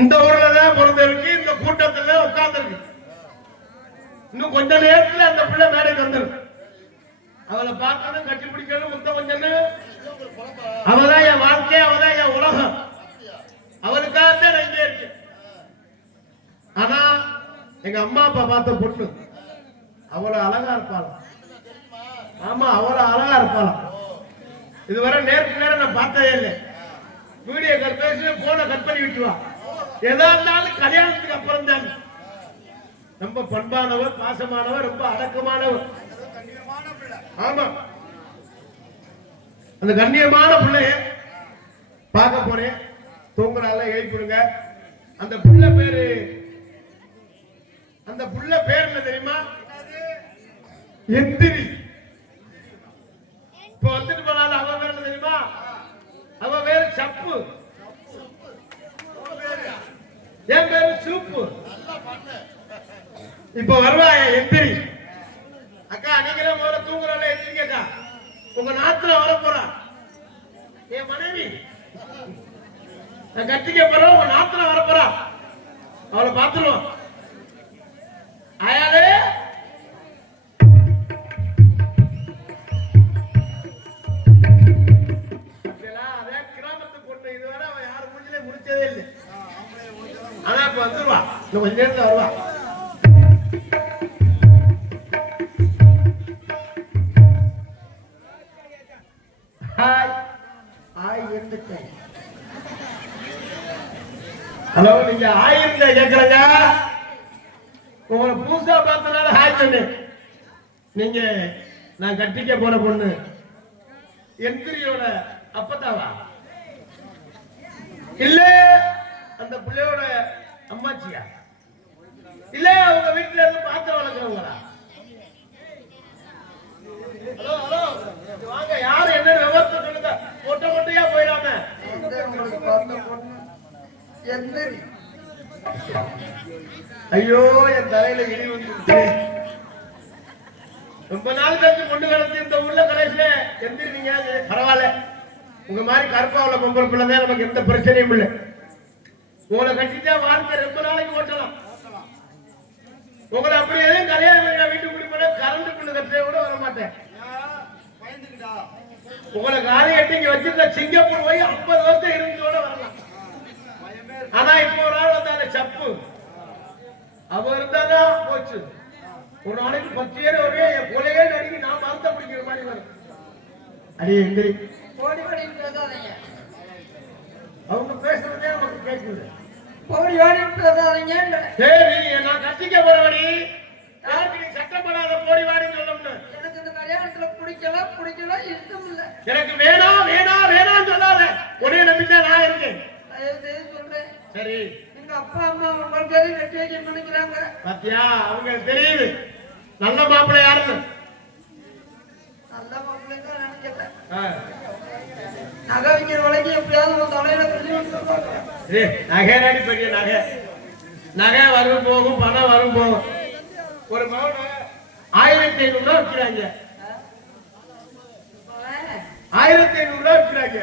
இந்த ஊர்லதான் பிறந்திருக்கு, இந்த கூட்டத்துல உட்கார்ந்துருக்கு. இன்னும் கொஞ்ச நேரத்துல அந்த பிள்ளை மேடைக்கு வந்துருக்கு. அவளை பார்க்கணும், கட்டி பிடிக்கணும், முத்த கொஞ்சம். அவதான் என் வாழ்க்கை, அவதான் என் உலகம். அவளுக்காகத்தான் நான் இங்கே இருக்கு. ஆனா எங்க அம்மா அப்பா பார்த்த பொண்ணு அவ்வளவு அழகா இருப்பாள். ஆமா, அவ்வளவு அழகா இருப்பாள். இதுவரை நேருக்கு நேரம் நான் பார்த்ததே இல்லை. வீடியோ கால் பேசி போன கட் பண்ணி விட்டுவா. எதா இருந்தாலும் கல்யாணத்துக்கு அப்புறம் தான். ரொம்ப பண்பானவர், பாசமானவர், ரொம்ப அடக்கமானவர். ஆமா, அந்த கண்ணியமான பிள்ளைய பார்க்க போறேன். தூங்குறால எழுப்பிடுங்க. அந்த புள்ள பேரு என்ன தெரியுமா? எந்திரி. இப்ப வந்துட்டு போனால அவ பேர் என்ன தெரியுமா? அவ பேரு சப்பு, என் பேரு சூப்பு. இப்ப வருவாய எந்திரி. அக்கா நீங்களே முதல்ல தூங்குறால எந்திரிங்கக்கா. உங்க நாத்துல வர போறா என் மனைவி. கட்டிக்க போற உங்க நாத்துல வர போறா. அவளை பார்த்துருவோம். ஆயாலே அதே கிராமத்து பொண்ணு. இதுவரை அவன் யாரு மூஞ்சிலே முடிச்சதே இல்லை. ஆனா இப்ப வந்துருவா. இன்னும் கொஞ்ச நேரத்துல வருவா. ஹலோ, நீங்க ஆயிருந்த கேக்குறங்க. உங்களை புதுசா பார்த்தனால ஹாய் சொன்னேன். நீங்க நான் கட்டிக்க போற பொண்ணு எந்திரியோட அப்பத்தாவா? இல்ல அந்த பிள்ளையோட அம்மாச்சியா? இல்ல உங்க வீட்டுல இருந்து பாத்திரம் வளர்க்கிறவங்களா? ஹலோ ஹலோ, வாங்க. யாரு என்ன விவரத்தை சொல்லுங்க. மொட்டை மொட்டையா போயிடாம. ஐயோ, என் தலையில இடி வந்துருச்சு. ரொம்ப நாள் கழிச்சு பொண்ணு கலந்து இந்த உள்ள கடைசியில எந்திரிங்க. பரவாயில்ல, உங்க மாதிரி கருப்பாவில் பொம்பளை பிள்ளைதான். நமக்கு எந்த பிரச்சனையும் இல்லை. உங்களை கட்டிட்டா வாழ்க்கை ரொம்ப நாளைக்கு ஓட்டலாம். உங்களை அப்படி எதுவும் கல்யாணம் வீட்டுக்கு போன கரண்ட் பிள்ளை கட்டில கூட வர மாட்டேன். உங்களை காலி கட்டி இங்க வச்சிருந்த சிங்கப்பூர் போய் 50 வருஷம் இருந்தோட வரலாம். ஆனா இப்போ ஒரு ஆள் வந்தாரு சப்பு. அவ இருந்தாதான் போச்சு. ஒரு நாளைக்கு 10 பேர் ஒரே கொலையே நடிகை நான் மரத்தை பிடிக்கிற மாதிரி வரும். அடியே எந்திரி. அவங்க பேசுறதே நமக்கு கேட்குது. நான் கட்டிக்க போறவடி சட்டப்படாத போடி வாடின்னு சொல்லணும். எனக்கு இந்த கல்யாணத்துல பிடிக்கல இஷ்டம் இல்ல. எனக்கு வேணாம் சொல்லாத. உடனே நம்பிதான் நான் இருக்கேன். சொல்றேன். சரி, எங்க அப்பா அம்மா உங்களுக்கு வெட்டி வைக்க நினைக்கிறாங்க. பாத்தியா, அவங்க தெரியுது நல்ல மாப்பிள்ளை யாருன்னு. நல்ல மாப்பிள்ளை தான் நினைக்கல. நகை வைக்கிற வழக்கு எப்படியாவது தலையில நகை நாடி பெரிய நகை வரும் போகும், பணம் வரும் போகும். ஒரு மகன் 1500 ரூபாய் விற்கிறாங்க. 1500 ரூபாய் விற்கிறாங்க.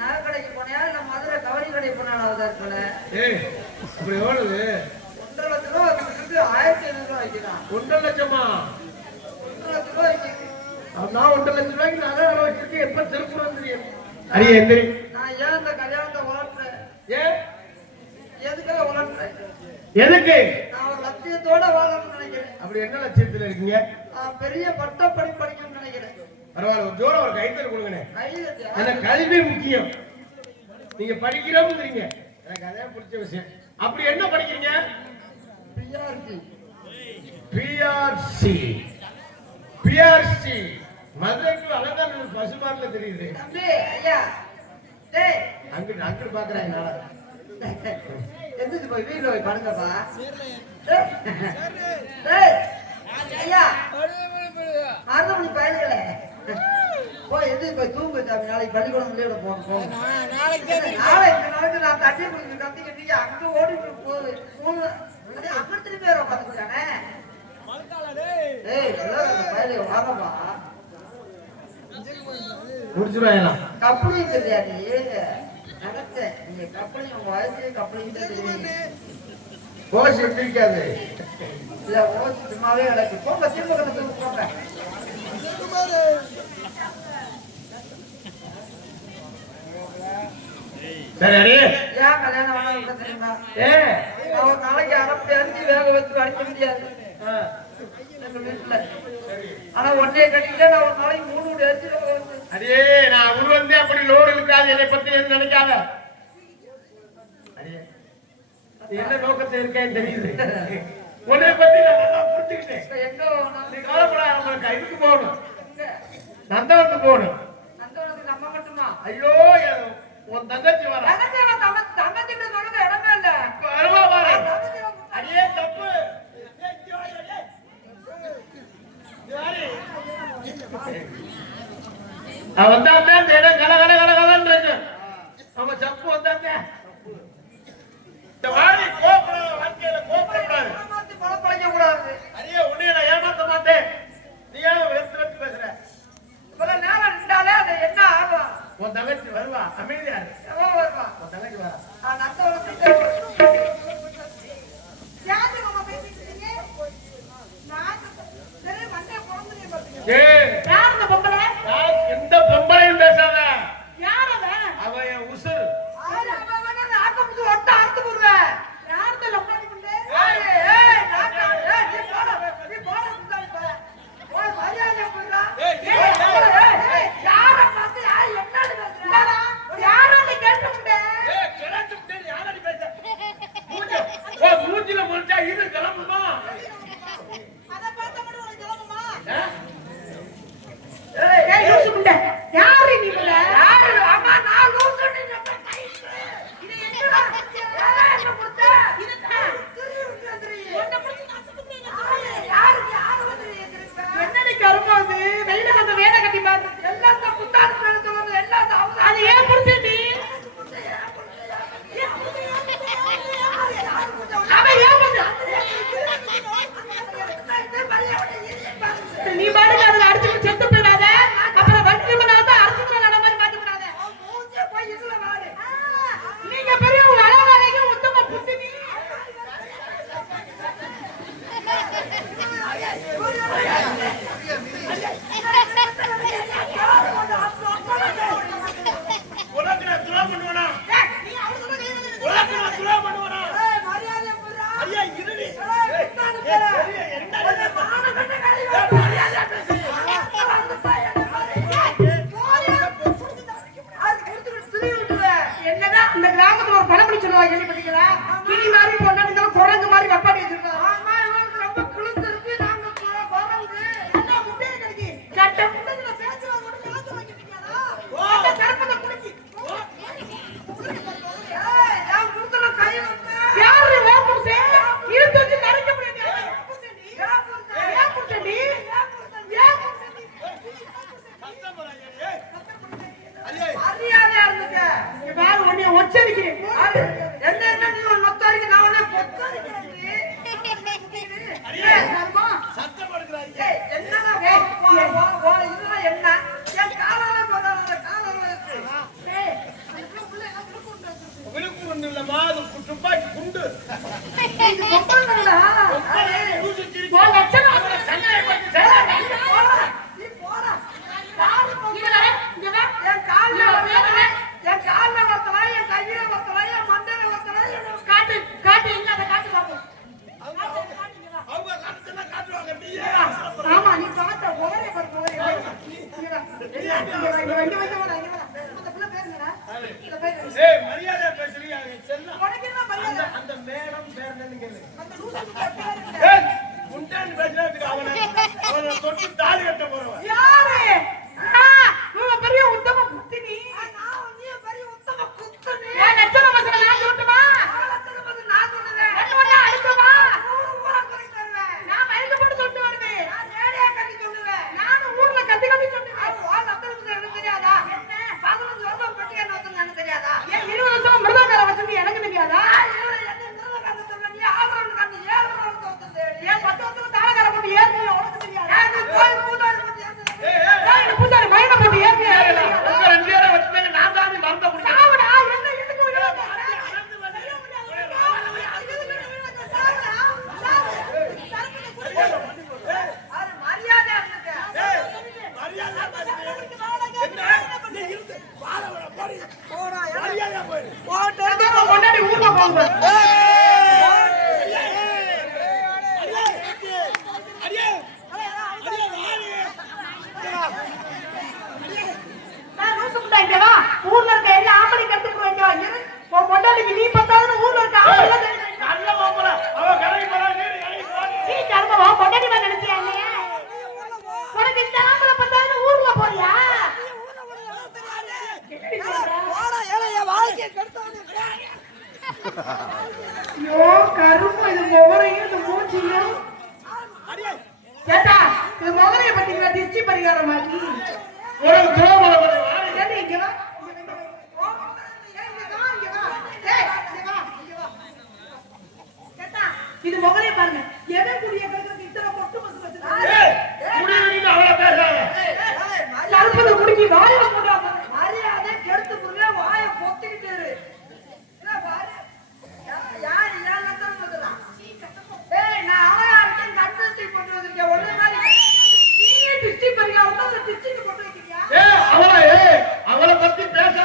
நகை கடைக்கு போனியா இல்ல மதுரை கவரி கடைக்கு போனாலும் அப்படி எவ்வளவு? 1.5 லட்சம் ரூபாய் 1500 ரூபாய் வைக்கிறான். 1.5 லட்சமா? 1.5 லட்சம் ரூபாய் வைக்கிறேன். நான் 1.5 லட்சம் ரூபாய்க்கு நகை வர வச்சிருக்கேன். எப்ப திருப்பூர் தெரியும்? அரிய எந்திரி. நான் ஏன் இந்த கல்யாணத்தை வளர்த்துறேன்? எதுக்காக வளர்த்துறேன்? எதுக்கு? நான் ஒரு லட்சியத்தோட வாழணும்னு நினைக்கிறேன். அப்படி என்ன லட்சியத்துல இருக்கீங்க? நான் பெரிய பட்ட படிக்கணும்னு நினைக்கிறேன். பரவாயில்ல, ஒரு ஜோரம் ஒரு கைத்தறி கொடுங்கண்ணே. எனக்கு கல்வி முக்கியம். நீங்க படிக்கிறோம்ன்றீங்க, எனக்கு அதே பிடிச்ச விஷயம். அப்படி என்ன படிக்கிறீங்க? பிஆர்சி மதுரைக்கு அழகான பசுமாரில் தெரியுது. அங்கிட்டு பாக்குறாங்க. எந்திரிச்சு போய் வீட்டுல போய் படுங்கப்பா. மருதமணி பயல்களே, போய் எந்திரிச்சு போய் தூங்கு சாமி. நாளைக்கு பள்ளிக்கூடம் உள்ளே போகணும். நாளைக்கு நான் தட்டி குடிச்சு கத்திக்கிட்டு அங்க ஓடி போகுது. அங்க திரும்பி வர பாத்துக்கிட்டானே. பயலே வாங்கப்பா. முடிச்சுருவாங்களாம். கப்புனி தெரியா நீ? நடத்தேன். நீங்க கப்பலி உங்க வயசுலயே கப்பலின்னு தெரியுங்க. கோஷ் இருக்காது. இல்ல ஓசி சும்மாவே கிடக்கு. போங்க திரும்ப கணக்கு போங்க. சரி அடி. ஏன் கல்யாணம் வேணாம் தெரியுமா? ஏ நான் ஒரு நாளைக்கு அரப்பி அரிசி வேக வச்சு அடிக்க முடியாது எங்க வீட்டுல. ஆனா ஒன்னே கட்டிக்கிட்டே நான் ஒரு நாளைக்கு 3 மூடி அரிசி வேக வச்சு. அடியே நான் உருவந்தே அப்படி லோடு இருக்காது. என்னை பத்தி எதுவும் நினைக்காத. அடியே அது என்ன நோக்கத்தை இருக்கேன்னு தெரியுது. உன்னை பத்தி நான் நல்லா புரிஞ்சுக்கிட்டேன். இப்ப எங்க நீ கவலைப்படாத. நம்மளுக்கு இதுக்கு போகணும். எங்க? நந்தவனத்துக்கு போகணும். நந்தவனத்துக்கு நம்ம மட்டுமா? ஐயோ உன் தங்கச்சி வர தங்கச்சிட்டு சொல்லுங்க இடமே இல்ல. வருவா பாரு. அடியே தப்பு. அவன் வந்தாங்க இந்த இடம் கல கல கல கலன்னு இருக்கு. நம்ம சப்பு வந்தாங்க. இந்த வாடி கோபப்பட வாழ்க்கையில கோபப்படக்கூடாது. ஏமாத்தி பணம் பழைக்க கூடாது. அடியே உன்னைய நான் ஏமாத்த மாட்டேன். நீ ஏன் வெறுத்து வெறுத்து பேசுற? இப்ப நேரம் நின்றாலே அது என்ன ஆகும்? உன் தங்கச்சி வருவா. அமைதியா இரு. எவ்வளவு வருவா? உன் தங்கச்சி வரா. நந்தவனத்துக்கு யாரு மாமா பேசிட்டு இருக்கீங்க? நான் சரி மண்டே குழந்தைய பாத்தீங்க. ஏய் யார் இந்த பொம்பளை? எந்த பொம்பளையும் பேசாத. யார் அவன்? அவன் என் உசுர். அவன் ஆக்கமுது ஒட்ட அறுத்து போடுவேன். யார் இந்த லொக்காடி பண்ணே? ஏய் நாக்கா நீ போடா சுந்தாரி போடா. ஓய் மரியாதை போடா. ஏய் யார பார்த்து யார் என்னன்னு பேசுறா? யாரன்னு கேட்டு முண்டே. ஏய் கிளட்டு முண்டே யாரடி பேச? மூஞ்சில முறிச்சா இது கிளம்புமா? அத பார்த்த மட்டும் உனக்கு கிளம்புமா? ஏய் லூசு முண்டை. யாரு நீ முண்டை? யாரு? அம்மா நான் லூசு நீ நம்ம கைக்கு. இது என்னடா? யாரா என்ன புடிச்ச? இதுதான். திரு வந்துறீ. என்ன புடிச்சு நசுக்குறீங்க சொல்லுங்க. யாரு வந்துறீங்க? என்னடி கருமாது? வெயில அந்த வேட கட்டி பாரு. எல்லாம் தான் புத்தாடு மேல சொல்லுங்க. எல்லாம் தான் அவங்க. அது ஏன் புடிச்சடி? அவன் ஏன் புடிச்ச? நீ பாட்டுக்கு அதுல அடிச்சு செத்து போயிடாத. அப்புறம் வண்டி பண்ணாத அரசுல நட மாதிரி மாத்தி விடாத. மூஞ்சே போய் இதுல வாடு. நீங்க பெரிய வளவரைக்கு உத்தம புத்தினி. உனக்கு நான் துரோகம் பண்ணுவேனா? நீ அவளுக்கு உனக்கு நான் துரோகம் பண்ணுவேனா? ஏய் மரியாதை புறா. ஐயா இருடி. ஏய் விட்டானு போற. என்ன மான கட்ட காரி வா. மரியாதை பேசு. வந்து பையன் என்னடா இந்த கிராமத்துல ஒரு பழமொழி சொல்லுவாங்க கேள்விப்பட்டீங்களா? கிளி மாதிரி பொண்ணு குரங்கு மாதிரி கப்பாடி வச்சிருக்காங்க. ஆமா இவங்களுக்கு ரொம்ப குளுத்து இருக்கு. நாங்க குரங்கு என்ன முட்டைய கிடைக்கு கட்ட முட்டையில பேசுவாங்க கூட காசு வாங்கிட்டீங்களா? அந்த கருப்பத குடிச்சி ஏய் நான் குடுத்தல கை வந்து யாரு ஓபுசே இருந்து வச்சு நரைக்க முடியாது. ஏன் புடிச்சடி? அறியாதே இருந்துக்க. இங்க பாரு உன்னை ஒச்சரிக்கிறேன். என்ன நீ நொத்தரிக்க நான் உன்னை பொத்தரிக்கிறேன். அடியே அம்மா சத்தம் போடுறாய். ஏய் என்னடா வா இதெல்லாம் என்ன? என் காலால போடாத காலால இருக்கு. ஏய் அந்த புள்ள எல்லாம் குடுக்குண்டு வச்சிருக்கு. விழுப்பு ஒண்ணு இல்லம்மா. அது துப்பாக்கி குண்டு. இது கொப்பல்டா. போ லட்சணம் சண்டை பண்ணி சேல போடா. நீ போடா. யாரு போறா? இங்க வா. என் கால்ல வத்தல, என் கையில வத்தல, என் மண்டையில வத்தல. காட்டு காட்டு இல்ல அத காட்டு பாப்போம். அவங்க காட்டுனா காட்டுவாங்க. நீயே ஆமா நீ காட்ட போறே பாரு போறே. இங்க வா. இங்க வா. அந்த புள்ள பேர் என்னடா? இந்த பேர் ஏய் மரியாதை பேசுறியா? செல்லம். உனக்கு என்ன மரியாதை? அந்த மேடம் பேர் என்னன்னு கேளு. அந்த லூசு ஊர்ல இருக்க எல்லா ஆம்பளை கத்துக்கு பொண்டாட்டிக்கு நீ பத்தாவது ஊர்ல இருக்க ஆம்பளை நல்ல மாப்பிள அவ கடைக்கு போறா நீ கருமவா பொண்டாட்டி மாதிரி நினைச்சியா இல்லையா உனக்கு இந்த ஆம்பளை பத்தாவது ஊர்ல போறியா ஐயோ கரும இது முகரையும் இந்த மூச்சியும் கேட்டா இது முகரைய பத்திங்களா திருச்சி பரிகாரம் மாதிரி ஒரு துரோகம் இங்க வா இது முகரைய பாருங்க எதை கூடிய கருத்துக்கு இத்தனை பொட்டு பசு வச்சிருக்காங்க அவளை பேசுறாங்க சல்பத குடிக்கி வாயில போடுறாங்க மரியாதை கெடுத்து புரிய வாய பொத்திக்கிட்டு இரு இல்ல பாரு யார் யார் நத்தம் வந்துறான் ஏய் நான் அவளா இருக்கேன் கண்ணத்தை போட்டு வந்திருக்கேன் ஒரே மாதிரி நீயே திஷ்டி பரியா வந்து திஷ்டிக்கு போட்டு வைக்கிறியா அவளை பத்தி பேசாத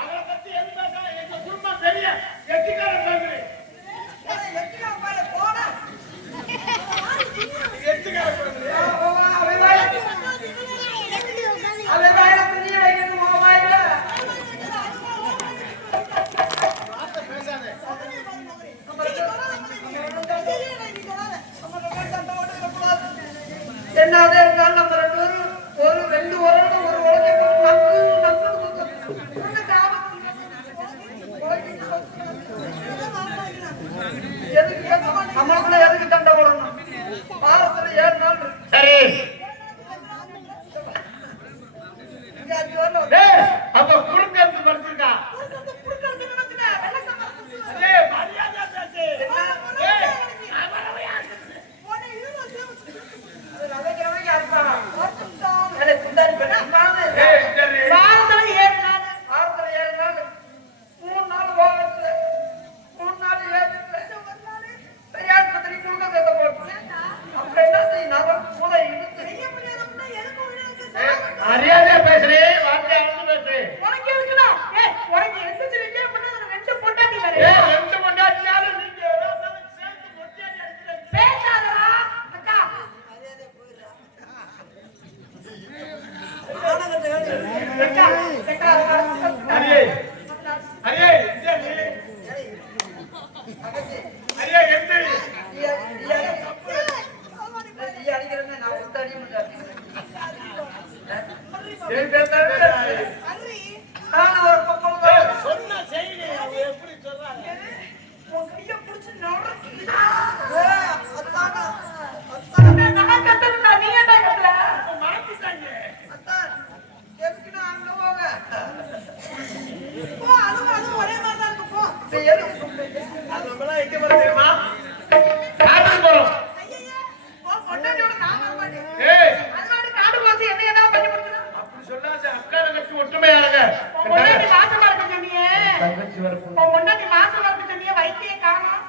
அவளை பத்தி எது பேசாத எங்க குடும்பம் தெரியும் எட்டிக்கார பேசுறேன் எட்டிக்கா பாரு போடா எட்டிக்கார பேசுறேன் அவன் வாயில புரிய வைக்கிறது உன் வாயில என்னது இருந்தாலும் நம்ம ரெண்டு வருடம் ஒரு உலகம் நம்மளுக்குள்ள எதுக்கு சண்டை போடணும் வாரத்துல 7 நாள் சரி அப்ப குடுக்கறது படிச்சிருக்கா மரியாதை பேசு மரியாதையா பேசுறேன் வார்த்தை அளந்து பேசுறேன் ரெண்டு பொண்டாட்டினாலும் நீங்க சேர்த்து மொட்டியாடி அடிக்கிறேன் அரியே அரியே அரியே எந்த சொன்ன செய்தி எப்படி சொல்றாங்க மாத்திட்டாங்க அது நம்மளாம் எங்க போறோம் தெரியுமா காட்டுக்கு போறோம் அப்படி சொல்லாத அக்கா தங்கச்சி ஒற்றுமையா இருங்க தங்கச்சி வரப்பு வைத்தியம் காணும்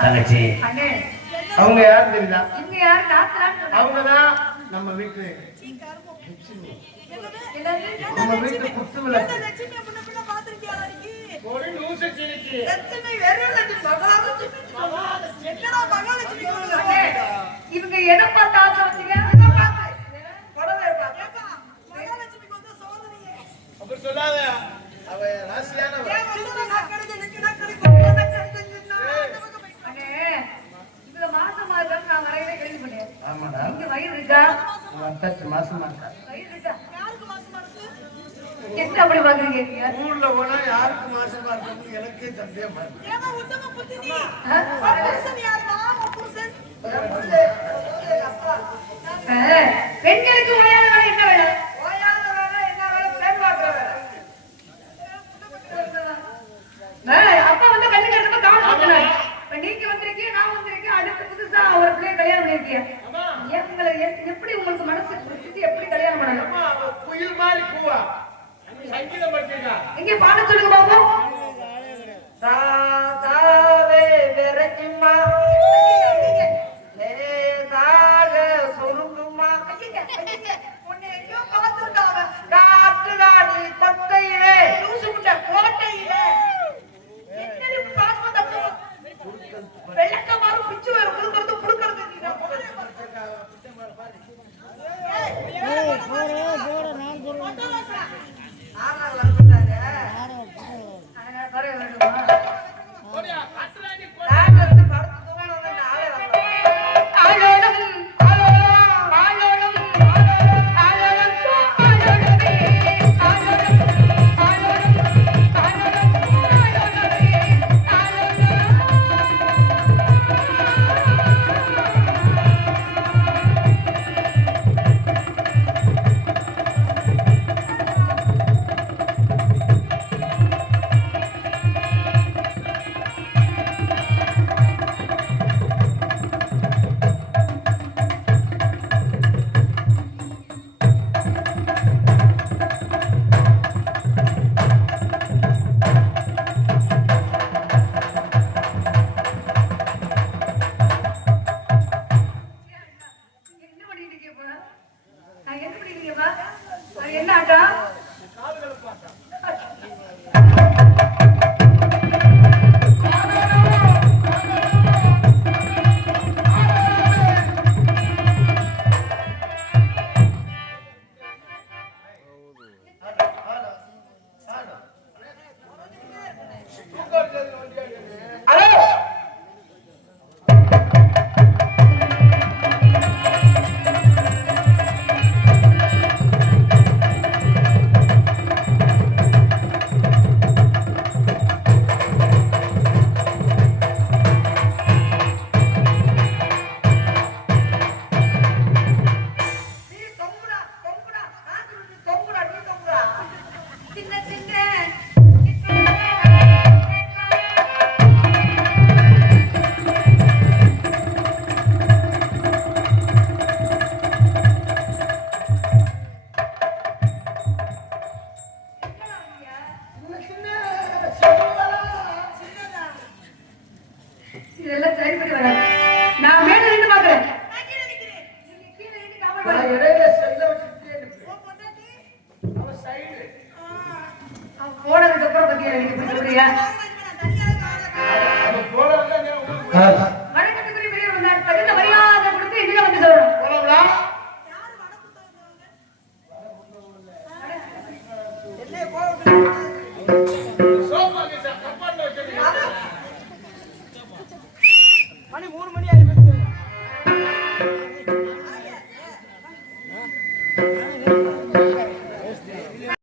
தங்கச்சி அண்ணே அவங்க யார் தெரியுதா? இங்க யார் நாத்தனான்னு அவங்கதான் நம்ம வீட்டு நம்ம வீட்டு குத்து விளக்கு. ஒரு நியூஸ் கிளிக்கு அண்ணே, இவங்க எதை பார்த்து ஆசை வந்தீங்க? அப்படி சொல்லாத. அவ ராசியானவ. அண்ணே, இவ்வளவு மாசமா இருக்கான்னு நான் வரையில கேள்விப்பட்டேன். ஆமாடா. இங்க வயிறு இருக்கா? வந்தாச்சு மாசமா இருக்கா. வயிறு இருக்கா? என்ன அப்படி பாக்குறீங்க நீங்க? ஊர்ல போனா யாருக்கு மாசமா இருக்குன்னு எனக்கே சந்தேகமா இருக்கு. பெண்களுக்கு ஓயாத வேலை என்ன வேலை? அப்பா வந்து கண்ணு கட்டுறப்ப காசு கொடுத்தாரு. இப்ப நீங்க வந்திருக்கீங்க, நான் வந்திருக்கேன், அடுத்து புதுசா ஒரு பிள்ளைய கல்யாணம் பண்ணிருக்கீங்க. எப்படி உங்களுக்கு மனசு புரிஞ்சுது? எப்படி கல்யாணம் பண்ணணும்? அம்மா, அவ குயில் மாதிரி கூவா. சங்கீதம் படிச்சிருக்கா. எங்க பாட சொல்லுங்க பாப்போம். தாவே விரச்சுமா லேதாக சொருங்குமா காட்டுடாடி கொட்டையிலே கோட்டையிலே வெள்ளக்கமாறு பிச்சு வரும் புடுக்கிறது புடுக்கிறது என்ன ஆட்டம்? இதெல்லாம் சரிப்படி வராது. நான் மேல நின்று பாக்குறேன். நான் இடையில செல்ல வச்சுட்டே இருப்பேன். அவ சைடு. அவன் போனதுக்கு அப்புறம் பத்தியா நீங்க இப்படி சொல்றியா? அவ போறதுல நீ உங்களுக்கு வணக்கத்துக்குரிய பெரியவர் வந்தார். தகுந்த மரியாதை கொடுத்து எதிர வந்து சொல்லணும். போறவளா? சோஃபா கிட்ட கப்பாட்ல வச்சிருக்கீங்க. மணி 3 மணி